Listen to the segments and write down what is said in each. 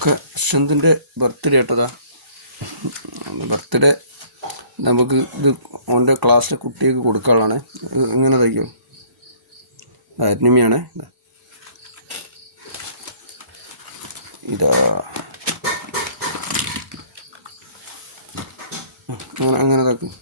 ഇതൊക്കെ അശ്വന്തിൻ്റെ birthday കേട്ടതാ. Birthday നമുക്ക് ഇത് ഓൻ്റെ ക്ലാസ്സിലെ കുട്ടികൾക്ക് കൊടുക്കാനുള്ളതാണ്. ഇങ്ങനെ തയ്ക്കും. അരിനിമയാണ് ഇതാ. അങ്ങനെ തയ്ക്കും.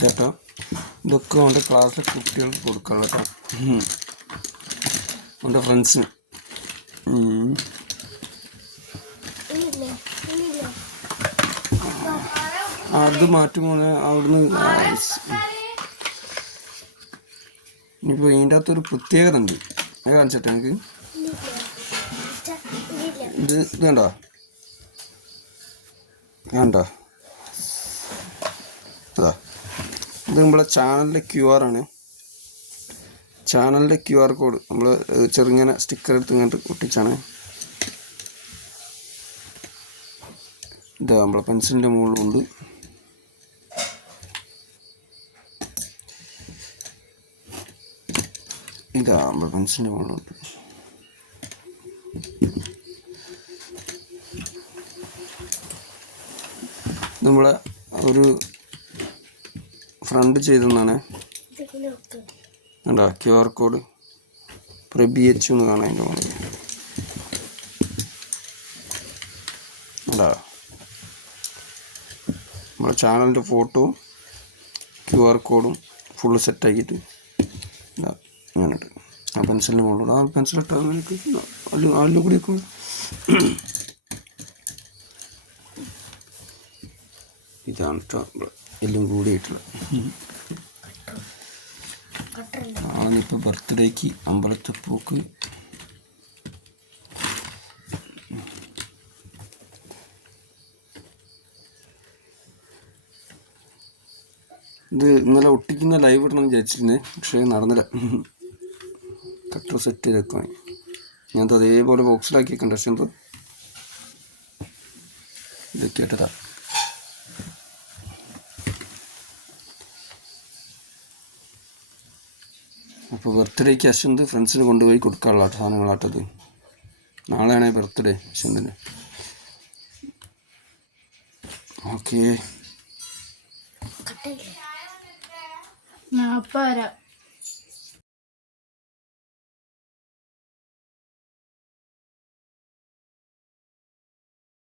കേട്ടോ, ഇതൊക്കെ അവൻ്റെ ക്ലാസ്സിലെ കുട്ടികൾക്ക് കൊടുക്കാനുള്ള കേട്ടോ, അവൻ്റെ ഫ്രണ്ട്സിന്. അത് മാറ്റുമ്പോൾ അവിടുന്ന് ഇനിയിപ്പോൾ ഇതിൻ്റെ അകത്തൊരു പ്രത്യേകത ഉണ്ട്. അത് കാണിച്ചിട്ട് എനിക്ക് ഇത് കണ്ടോ കണ്ടോ അതാ. ഇത് നമ്മളെ ചാനലിൻ്റെ QR ആണ്. ചാനലിൻ്റെ QR കോഡ് നമ്മൾ ചെറുങ്ങനെ സ്റ്റിക്കർ എടുത്ത് ഇങ്ങോട്ട് ഒട്ടിച്ചാണ്. ഇതാ നമ്മളെ പെൻസിലിൻ്റെ മുകളിലുണ്ട്. ഇതാ നമ്മളെ പെൻസിലിൻ്റെ മുകളിലുണ്ട്. നമ്മളെ ഒരു ഫ്രണ്ട് ചെയ്തെന്നാണ്. കണ്ടോ QR കോഡ് പ്രബിയച്ചു എന്ന് കാണാൻ അതിൻ്റെ മുകളിൽ. കണ്ടോ നമ്മുടെ ചാനലിൻ്റെ ഫോട്ടോവും QR കോഡും ഫുള്ള് സെറ്റാക്കിയിട്ട് അങ്ങനെയുണ്ട്. ആ പെൻസിലിൻ്റെ മുകളിലൂടെ ആ പെൻസിലിട്ടാൽ എനിക്ക് അതിലും കൂടി വെക്കും. ഇതാണ് കേട്ടോ എല്ലാം കൂടിയിട്ടുള്ളത്. ആളിപ്പോൾ ബർത്ത്ഡേക്ക് അമ്പലത്തിൽ പോക്ക്. ഇത് ഇന്നലെ ഒട്ടിക്കുന്ന ലൈവ് ഇടണം വിചാരിച്ചിരുന്നേ, പക്ഷേ നടന്നില്ല. കട്ടർ സെറ്റ് ചെയ്ത് വെക്കാൻ ഞാൻ അതേപോലെ ബോക്സിലാക്കി വെക്കണ്ട. പക്ഷെ എന്തോ ഇതൊക്കെ ഇട്ടതാ. അപ്പോൾ ബർത്ത്ഡേക്ക് അശ്വന്ത് ഫ്രണ്ട്സിന് കൊണ്ടുപോയി കൊടുക്കാനുള്ള സാധനങ്ങളാട്ടത്. നാളെയാണ് ബർത്ത്ഡേ അശ്വന്തിന്. ഓക്കെ, ഞാൻ അപ്പം വരാം.